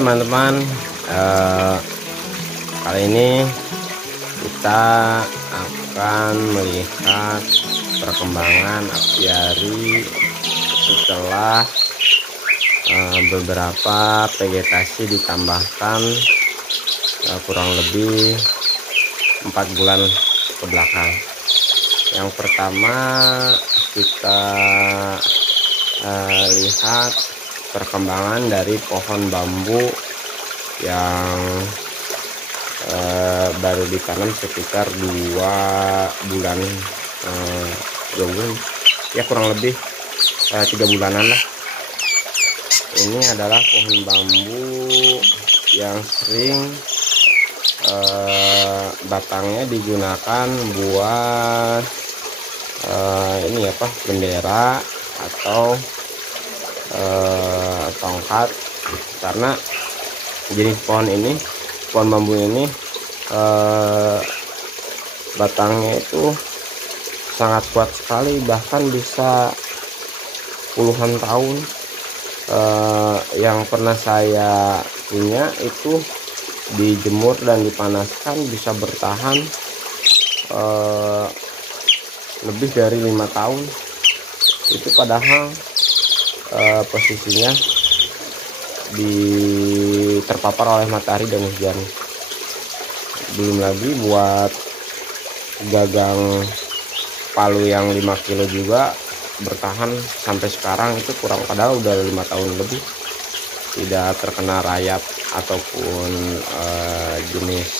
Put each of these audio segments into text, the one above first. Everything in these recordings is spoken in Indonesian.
teman-teman, kali ini kita akan melihat perkembangan apiari setelah beberapa vegetasi ditambahkan kurang lebih 4 bulan ke belakang. Yang pertama kita lihat perkembangan dari pohon bambu yang baru ditanam sekitar 2 bulan, 2 bulan ya, kurang lebih 3 bulanan lah. Ini adalah pohon bambu yang sering batangnya digunakan buat ini apa, bendera atau tongkat, karena jenis pohon bambu ini batangnya itu sangat kuat sekali, bahkan bisa puluhan tahun. Yang pernah saya punya itu dijemur dan dipanaskan bisa bertahan lebih dari 5 tahun. Itu padahal posisinya terpapar oleh matahari dan hujan. Belum lagi buat gagang palu yang 5 kilo juga bertahan sampai sekarang, itu kurang, padahal udah 5 tahun lebih tidak terkena rayap ataupun jenis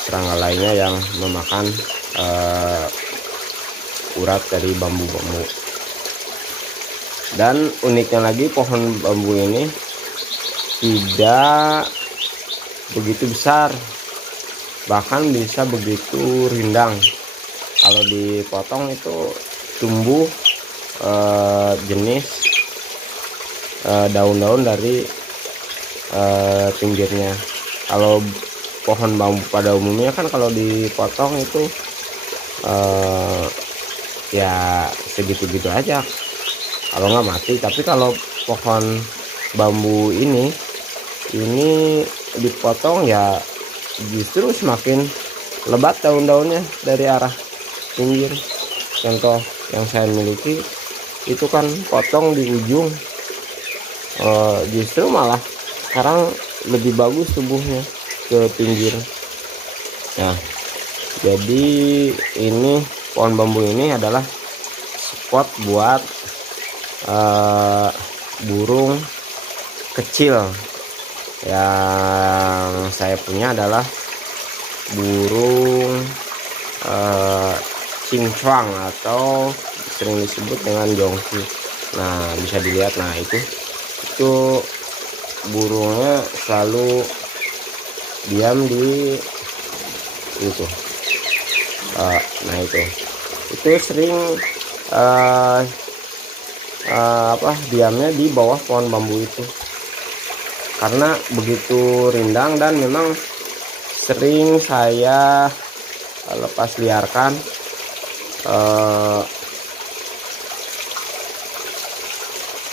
serangga lainnya yang memakan urat dari bambu-bambu. Dan uniknya lagi, pohon bambu ini tidak begitu besar, bahkan bisa begitu rindang. Kalau dipotong itu tumbuh jenis daun-daun dari pinggirnya. Kalau pohon bambu pada umumnya kan kalau dipotong itu ya segitu-gitu aja, kalau nggak mati. Tapi kalau pohon bambu ini dipotong ya justru semakin lebat daun-daunnya dari arah pinggir. Contoh yang saya miliki itu kan potong di ujung, justru malah sekarang lebih bagus tumbuhnya ke pinggir. Nah, jadi ini pohon bambu ini adalah spot buat burung kecil. Yang saya punya adalah burung cincuang atau sering disebut dengan jongki. Nah, bisa dilihat, nah itu burungnya selalu diam di itu. Nah itu sering diamnya di bawah pohon bambu itu, karena begitu rindang. Dan memang sering saya lepas liarkan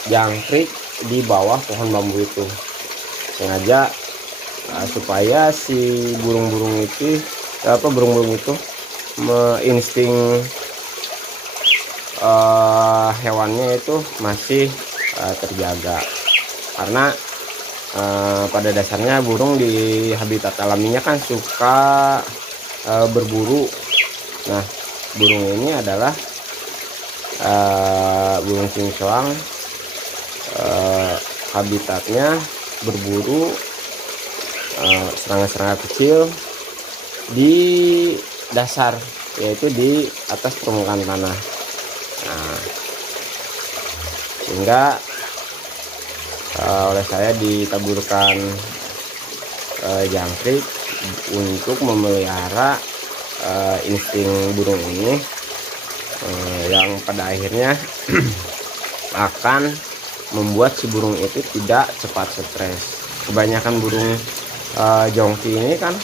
jangkrik di bawah pohon bambu itu, sengaja supaya si burung-burung itu insting hewannya itu masih terjaga. Karena pada dasarnya burung di habitat alaminya kan suka berburu. Nah, burung ini adalah burung cincuang, habitatnya berburu serangga-serangga kecil di dasar, yaitu di atas permukaan tanah. Nah, sehingga oleh saya ditaburkan jangkrik untuk memelihara insting burung ini, yang pada akhirnya akan membuat si burung itu tidak cepat stres. Kebanyakan burung jongki ini kan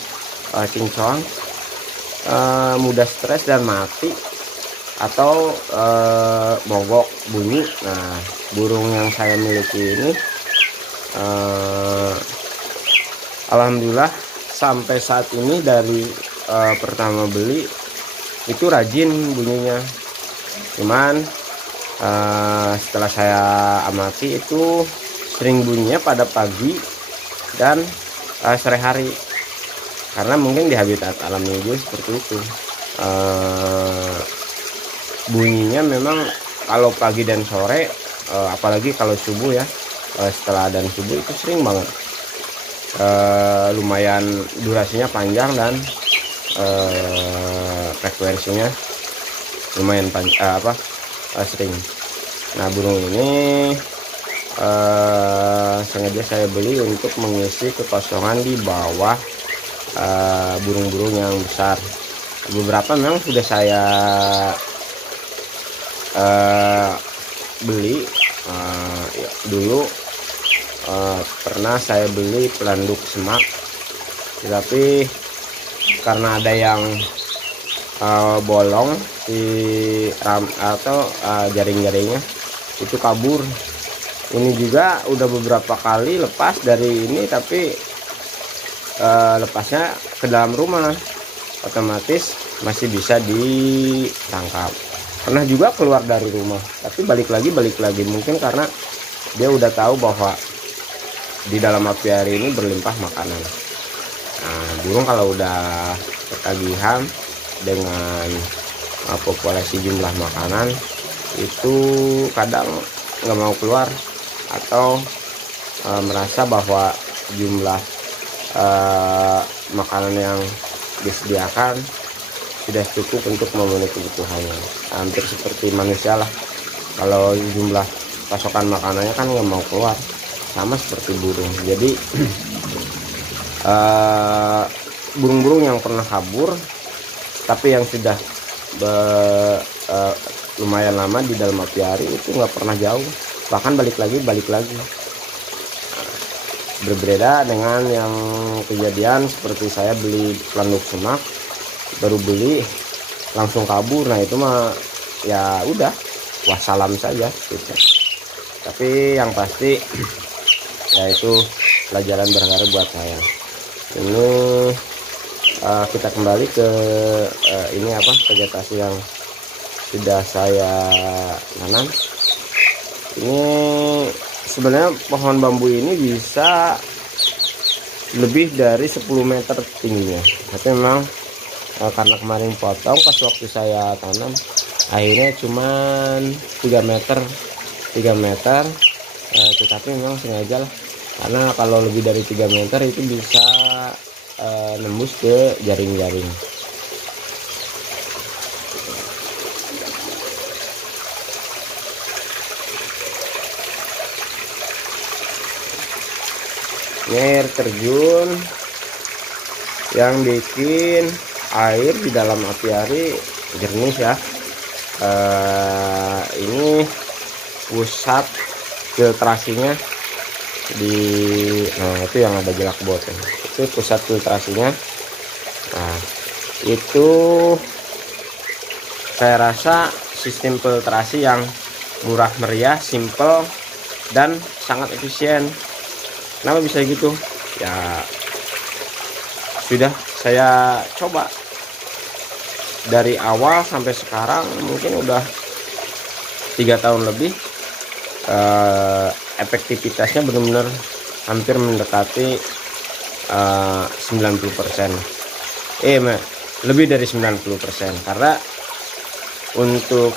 cincuang mudah stres dan mati atau mogok bunyi. Nah, burung yang saya miliki ini alhamdulillah sampai saat ini dari pertama beli itu rajin bunyinya. Cuman setelah saya amati itu sering bunyinya pada pagi dan sore hari, karena mungkin di habitat alamnya juga seperti itu. Bunyinya memang kalau pagi dan sore, apalagi kalau subuh ya, setelah adzan subuh itu sering banget. Lumayan durasinya panjang dan frekuensinya lumayan sering. Nah, burung ini sengaja saya beli untuk mengisi kekosongan di bawah burung-burung yang besar. Beberapa memang sudah saya beli dulu. Pernah saya beli pelanduk semak, tetapi karena ada yang bolong di jaring-jaringnya itu kabur. Ini juga udah beberapa kali lepas dari ini, tapi lepasnya ke dalam rumah, otomatis masih bisa ditangkap. Pernah juga keluar dari rumah tapi balik lagi mungkin karena dia udah tahu bahwa di dalam apiari ini berlimpah makanan. Nah, burung kalau udah ketagihan dengan populasi jumlah makanan itu kadang nggak mau keluar, atau merasa bahwa jumlah makanan yang disediakan sudah cukup untuk memenuhi kebutuhannya. Hampir seperti manusia lah, kalau jumlah pasokan makanannya kan nggak mau keluar, sama seperti burung. Jadi burung-burung yang pernah kabur tapi yang sudah lumayan lama di dalam apiari itu nggak pernah jauh, bahkan balik lagi. Berbeda dengan yang kejadian seperti saya beli pelanduk semak, baru beli langsung kabur. Nah, itu mah ya udah wassalam saja gitu. Tapi yang pasti ya itu pelajaran berharga buat saya. Ini kita kembali ke ini vegetasi yang sudah saya tanam. Ini sebenarnya pohon bambu ini bisa lebih dari 10 meter tingginya, tapi memang karena kemarin potong pas waktu saya tanam, akhirnya cuman 3 meter, tetapi memang sengaja lah, karena kalau lebih dari 3 meter itu bisa nembus ke jaring-jaring. Ini air terjun yang bikin air di dalam apiari jernih ya. Ini pusat filtrasinya itu yang ada jelak botnya, itu pusat filtrasinya. Nah, itu saya rasa sistem filtrasi yang murah meriah, simple, dan sangat efisien. Kenapa bisa gitu? Ya sudah saya coba dari awal sampai sekarang, mungkin udah 3 tahun lebih. Efektivitasnya benar-benar hampir mendekati 90%. Lebih dari 90%, karena untuk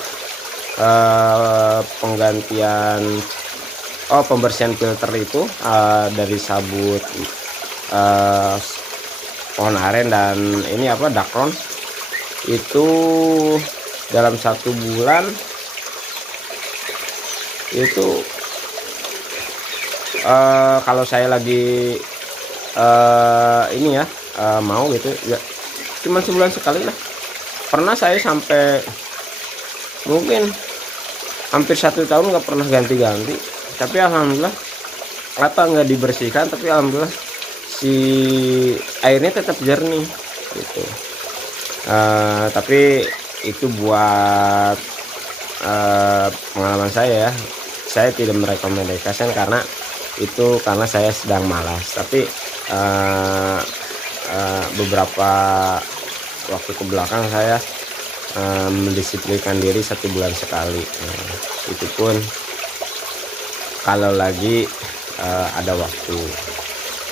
pembersihan filter itu dari sabut pohon aren dan ini dakron, itu dalam 1 bulan itu kalau saya lagi mau gitu ya, cuma sebulan sekali lah. Pernah saya sampai mungkin hampir 1 tahun nggak pernah ganti-ganti, tapi alhamdulillah nggak dibersihkan, tapi alhamdulillah si airnya tetap jernih gitu. Tapi itu buat pengalaman saya ya, saya tidak merekomendasikan karena saya sedang malas. Tapi uh, beberapa waktu ke belakang saya mendisiplinkan diri 1 bulan sekali. Itu pun kalau lagi ada waktu.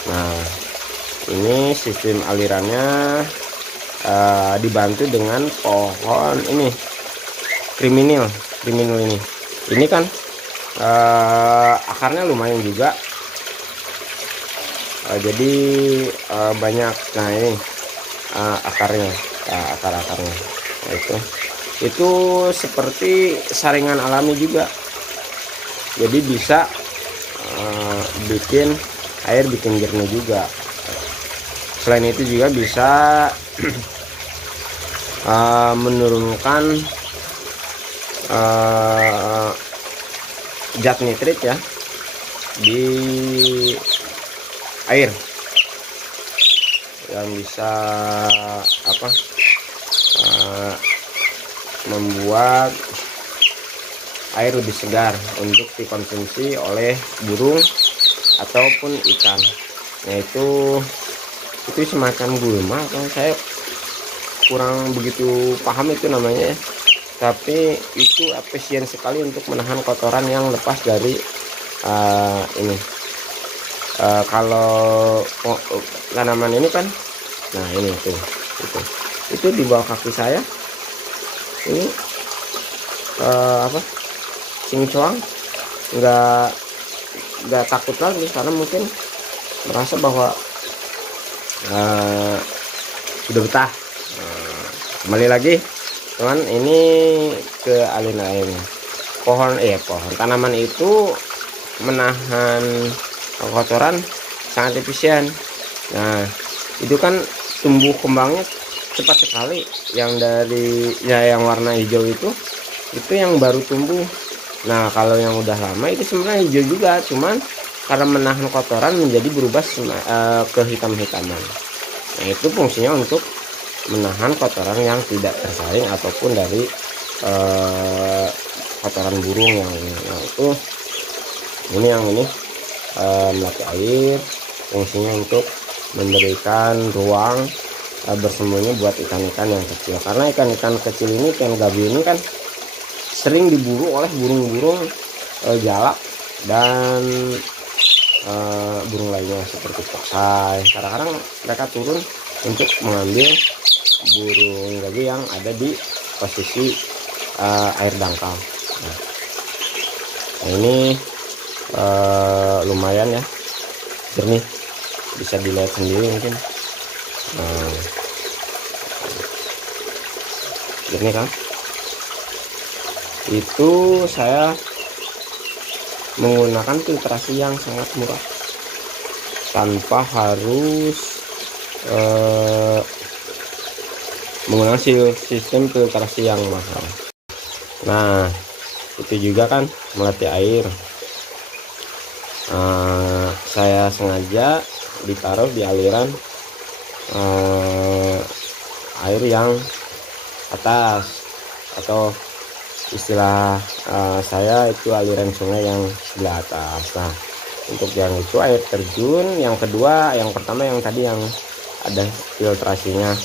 Nah, ini sistem alirannya dibantu dengan pohon ini kriminal ini kan akarnya lumayan juga, jadi banyak. Nah ini akarnya, akar-akarnya. Nah, itu seperti saringan alami juga, jadi bisa bikin air bikin jernih juga. Selain itu juga bisa menurunkan zat nitrit ya di air, yang bisa membuat air lebih segar untuk dikonsumsi oleh burung ataupun ikan. Nah itu semacam gulma, saya kurang begitu paham itu namanya ya. Tapi itu efisien sekali untuk menahan kotoran yang lepas dari ini. Kalau tanaman ini kan, nah ini itu di bawah kaki saya ini cincong, nggak takut lagi karena mungkin merasa bahwa sudah betah. Kembali lagi teman, ini ke alun airnya. Pohon tanaman itu menahan kotoran sangat efisien. Nah itu kan tumbuh kembangnya cepat sekali. Yang dari yang warna hijau itu yang baru tumbuh. Nah kalau yang udah lama itu sebenarnya hijau juga, cuman karena menahan kotoran menjadi berubah ke hitam-hitaman. Nah itu fungsinya untuk menahan kotoran yang tidak tersaring ataupun dari kotoran burung yang ini. Nah itu yang ini melati air, fungsinya untuk memberikan ruang bersembunyi buat ikan-ikan yang kecil, karena ikan-ikan kecil ini, ikan gabi ini kan sering diburu oleh burung-burung jalak dan burung lainnya seperti foksai. Kadang-kadang mereka turun untuk mengambil burung gabi yang ada di posisi air dangkal. Nah ini lumayan ya, jernih, bisa dilihat sendiri mungkin. Jernih kan. Itu saya menggunakan filtrasi yang sangat murah tanpa harus menggunakan sistem filtrasi yang mahal. Nah itu juga kan melati air, saya sengaja ditaruh di aliran air yang atas, atau istilah saya itu aliran sungai yang sebelah atas. Nah untuk yang itu air terjun, yang kedua, yang pertama yang tadi yang ada filtrasinya.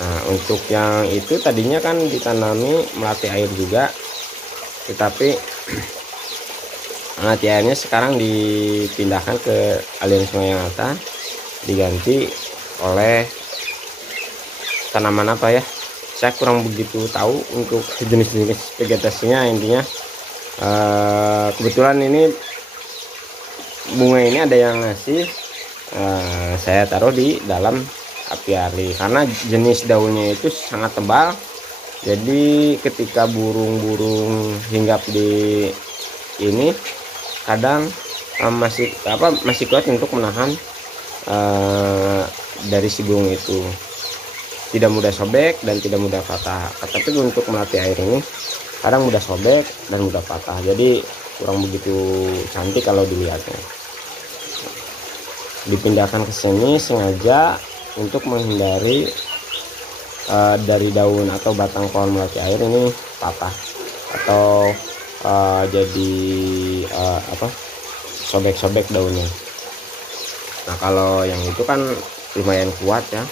Nah untuk yang itu tadinya kan ditanami melati air juga, tetapi melati airnya sekarang dipindahkan ke aliran sungai yang atas, diganti oleh tanaman apa ya, saya kurang begitu tahu untuk jenis-jenis vegetasinya. Intinya kebetulan ini bunga ini ada yang ngasih, saya taruh di dalam apiari karena jenis daunnya itu sangat tebal, jadi ketika burung-burung hinggap di ini kadang masih kuat untuk menahan dari si burung itu, tidak mudah sobek dan tidak mudah patah. Tapi untuk melati air ini kadang mudah sobek dan mudah patah, jadi kurang begitu cantik kalau dilihatnya. Dipindahkan ke sini sengaja untuk menghindari dari daun atau batang pohon melati air ini patah atau jadi sobek-sobek daunnya. Nah kalau yang itu kan lumayan kuat ya,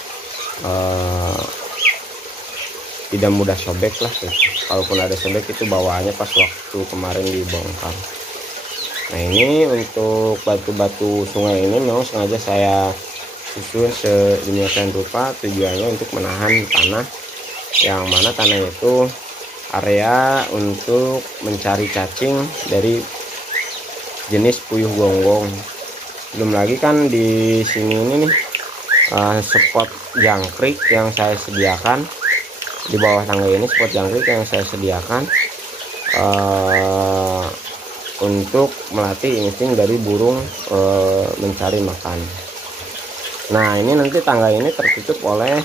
tidak mudah sobek lah gitu. Kalaupun ada sobek itu bawaannya pas waktu kemarin dibongkar. Nah ini untuk batu-batu sungai ini memang sengaja saya susun sedemikian rupa, tujuannya untuk menahan tanah, yang mana tanah itu area untuk mencari cacing dari jenis puyuh gonggong. Belum lagi kan di sini ini nih spot jangkrik yang saya sediakan di bawah tangga ini, spot jangkrik yang saya sediakan untuk melatih insting dari burung mencari makan. Nah ini nanti tangga ini tertutup oleh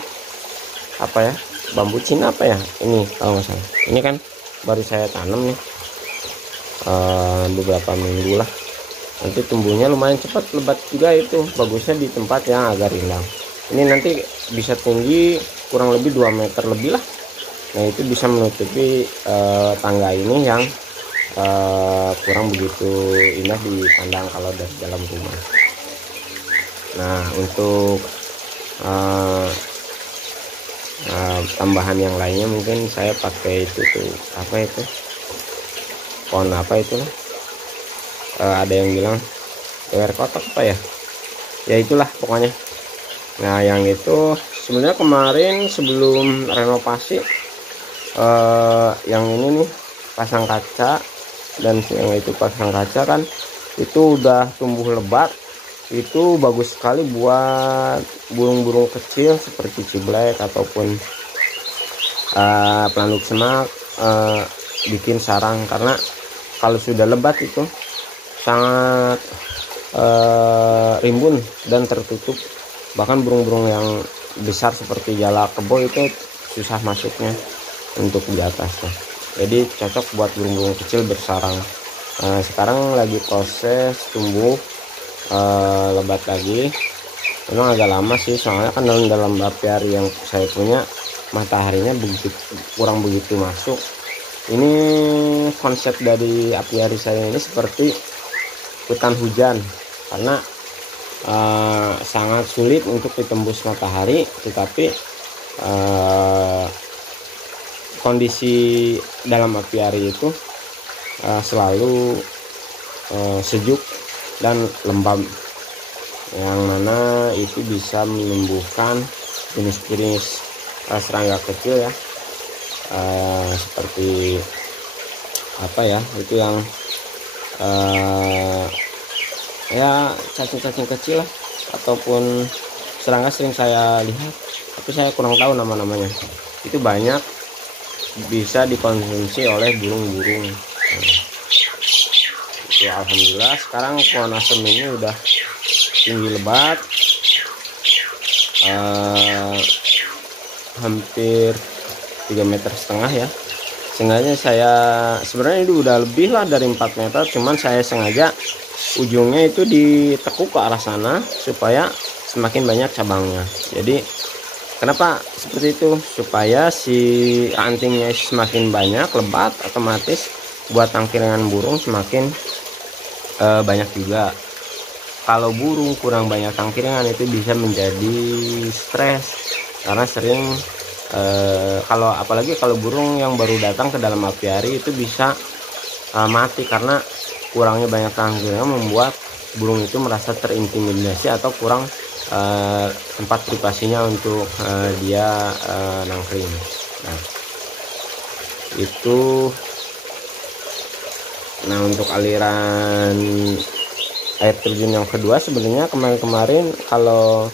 apa ya, bambu Cina apa ya ini kalau nggak salah. Ini kan baru saya tanam nih beberapa minggu lah. Nanti tumbuhnya lumayan cepat, lebat juga, itu bagusnya di tempat yang agak rindang. Ini nanti bisa tinggi kurang lebih 2 meter lebih lah. Nah itu bisa menutupi tangga ini yang kurang begitu indah dipandang kalau dari dalam rumah. Nah untuk tambahan yang lainnya mungkin saya pakai itu tuh apa itu, pohon apa itulah, ada yang bilang leher kotak apa ya, ya itulah pokoknya. Nah yang itu sebenarnya kemarin sebelum renovasi yang ini nih pasang kaca, dan yang itu pasang kaca kan itu udah tumbuh lebat, itu bagus sekali buat burung-burung kecil seperti ciblek ataupun pelanduk semak bikin sarang. Karena kalau sudah lebat itu sangat rimbun dan tertutup, bahkan burung-burung yang besar seperti jalak kebo itu susah masuknya untuk di atasnya. Jadi cocok buat burung-burung kecil bersarang. Sekarang lagi proses tumbuh lebat lagi. Memang agak lama sih, soalnya kan dalam apiari yang saya punya mataharinya kurang begitu masuk. Ini konsep dari apiari saya ini seperti hutan hujan, karena sangat sulit untuk ditembus matahari, tetapi kondisi dalam apiari itu selalu sejuk dan lembab, yang mana itu bisa menumbuhkan jenis-jenis serangga kecil ya, seperti apa ya itu yang ya cacing-cacing kecil lah, ataupun serangga sering saya lihat tapi saya kurang tahu nama-namanya. Itu banyak bisa dikonsumsi oleh burung-burung. Itu alhamdulillah sekarang pohon asem ini udah tinggi lebat, hampir 3,5 meter ya. Sengaja saya sebenarnya itu udah lebih lah dari 4 meter, cuman saya sengaja ujungnya itu ditekuk ke arah sana supaya semakin banyak cabangnya. Jadi kenapa seperti itu? Supaya si rantingnya semakin banyak lebat, otomatis buat tangkiringan burung semakin banyak juga. Kalau burung kurang banyak tangkiringan itu bisa menjadi stres, karena sering kalau apalagi kalau burung yang baru datang ke dalam apiari itu bisa mati karena kurangnya banyak tangkiringan, membuat burung itu merasa terintimidasi atau kurang tempat privasinya untuk dia nangkring. Nah itu. Nah untuk aliran air terjun yang kedua, sebenarnya kemarin kalau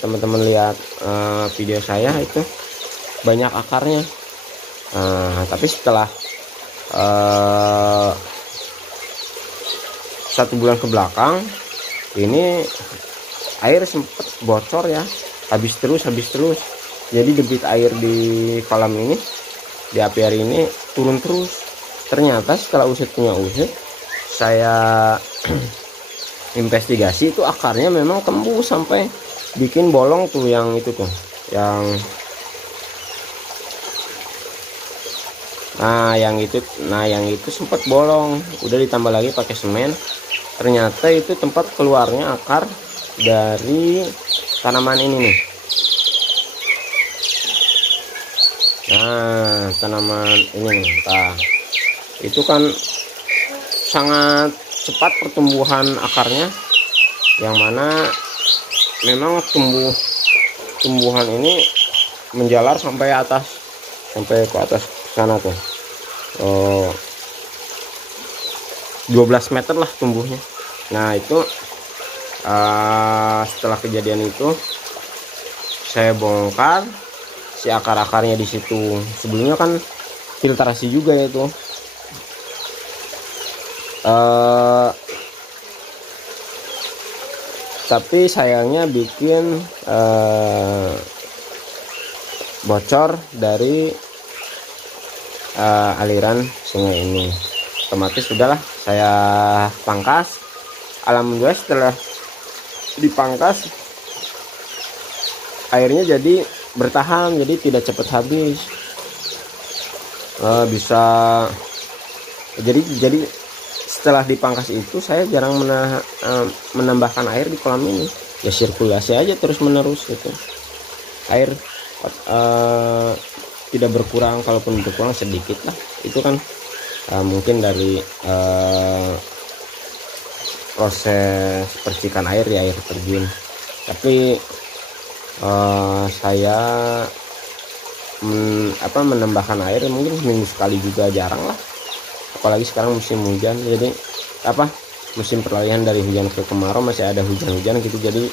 teman-teman lihat video saya itu banyak akarnya. Tapi setelah 1 bulan ke belakang ini air sempat bocor ya, habis terus. Jadi debit air di kolam ini, di apiari ini turun terus. Ternyata setelah punya usut saya investigasi, itu akarnya memang tembus sampai bikin bolong tuh, yang itu tuh yang yang itu sempat bolong. Udah ditambah lagi pakai semen, ternyata itu tempat keluarnya akar dari tanaman ini nih. Nah, tanaman ini nih, nah, itu kan sangat cepat pertumbuhan akarnya, yang mana memang tumbuhan ini menjalar sampai atas, sampai ke atas sana tuh. 12 meter lah tumbuhnya. Nah itu setelah kejadian itu saya bongkar si akar-akarnya di situ. Sebelumnya kan filtrasi juga ya itu. Tapi sayangnya bikin bocor dari aliran sungai ini. Otomatis sudahlah saya pangkas. Alhamdulillah setelah dipangkas airnya jadi bertahan, jadi tidak cepat habis. Bisa jadi setelah dipangkas itu saya jarang menambahkan air di kolam ini, ya sirkulasi aja terus menerus gitu. Air tidak berkurang, kalaupun berkurang sedikit lah. Itu kan mungkin dari proses percikan air di air terjun. Tapi saya menambahkan air mungkin seminggu sekali juga jarang lah, apalagi sekarang musim hujan. Jadi musim peralihan dari hujan ke kemarau, masih ada hujan-hujan gitu. Jadi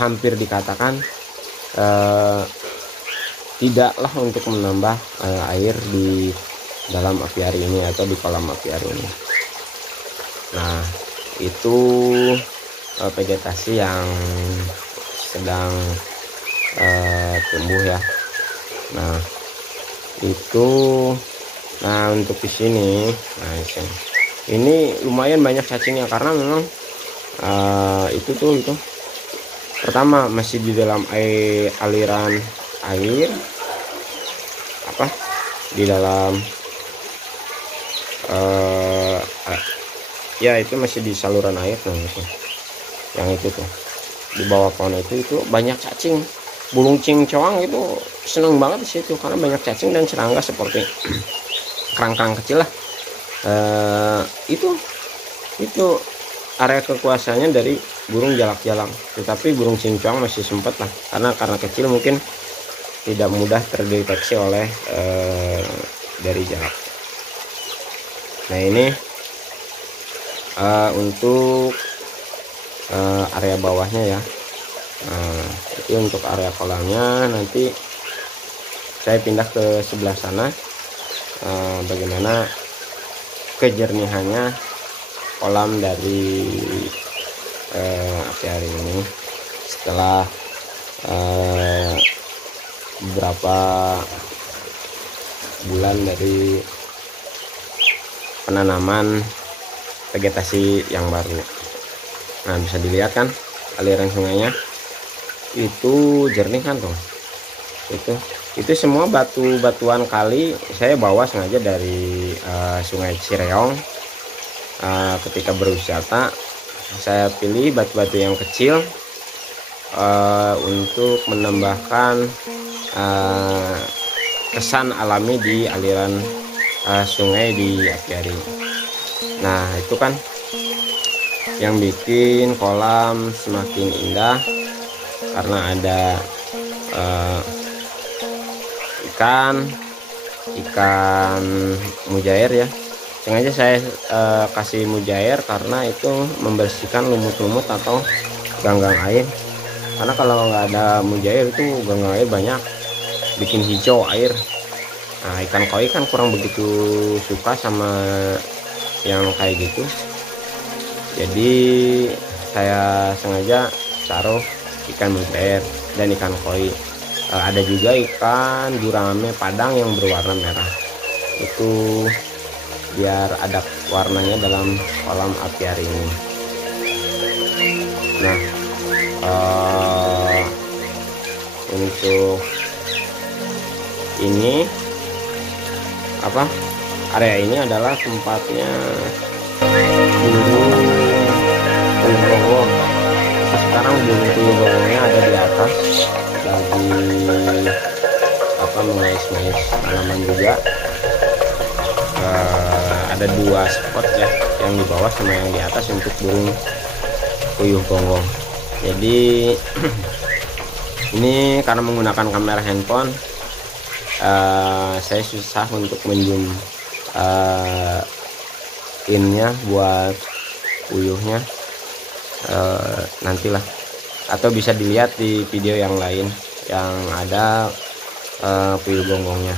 hampir dikatakan tidaklah untuk menambah air di dalam apiari ini atau di kolam apiari ini. Nah itu vegetasi yang sedang tumbuh ya. Nah itu, nah untuk di sini, nah ini lumayan banyak cacingnya karena memang itu pertama masih di dalam aliran air, di dalam ya itu masih di saluran air. Nah itu yang itu tuh di bawah pohon itu banyak cacing. Burung cincoang itu seneng banget di situ karena banyak cacing dan serangga seperti kerang-kerang kecil lah. Itu area kekuasaannya dari burung jalak-jalak, tetapi burung cincoang masih sempat lah karena kecil, mungkin tidak mudah terdeteksi oleh dari jalak. Nah ini untuk area bawahnya ya. Nah itu untuk area kolamnya, nanti saya pindah ke sebelah sana. Bagaimana kejernihannya kolam dari apiari ini setelah beberapa bulan dari penanaman vegetasi yang baru. Nah bisa dilihat kan aliran sungainya itu jernih kan tuh. Itu semua batuan kali saya bawa sengaja dari Sungai Cireong. Ketika berwisata saya pilih batu-batu yang kecil untuk menambahkan kesan alami di aliran sungai di apiari. Nah itu kan yang bikin kolam semakin indah karena ada ikan mujair ya. Sengaja saya kasih mujair karena itu membersihkan lumut-lumut atau ganggang air. Karena kalau nggak ada mujair itu ganggang air banyak, bikin hijau air. Nah ikan koi kan kurang begitu suka sama yang kayak gitu. Jadi saya sengaja taruh ikan mujair dan ikan koi. Ada juga ikan gurame padang yang berwarna merah. Itu biar ada warnanya dalam kolam apiari ini. Nah untuk ini area ini adalah tempatnya burung puyuh. sekarang burung puyuh gonggongnya ada di atas lagi mengais-ngais tanaman juga. Ada 2 spot ya, yang di bawah sama yang di atas untuk burung puyuh gonggong. Jadi ini karena menggunakan kamera handphone, saya susah untuk menzoom innya buat puyuhnya. Nantilah, atau bisa dilihat di video yang lain yang ada puyuh gonggongnya.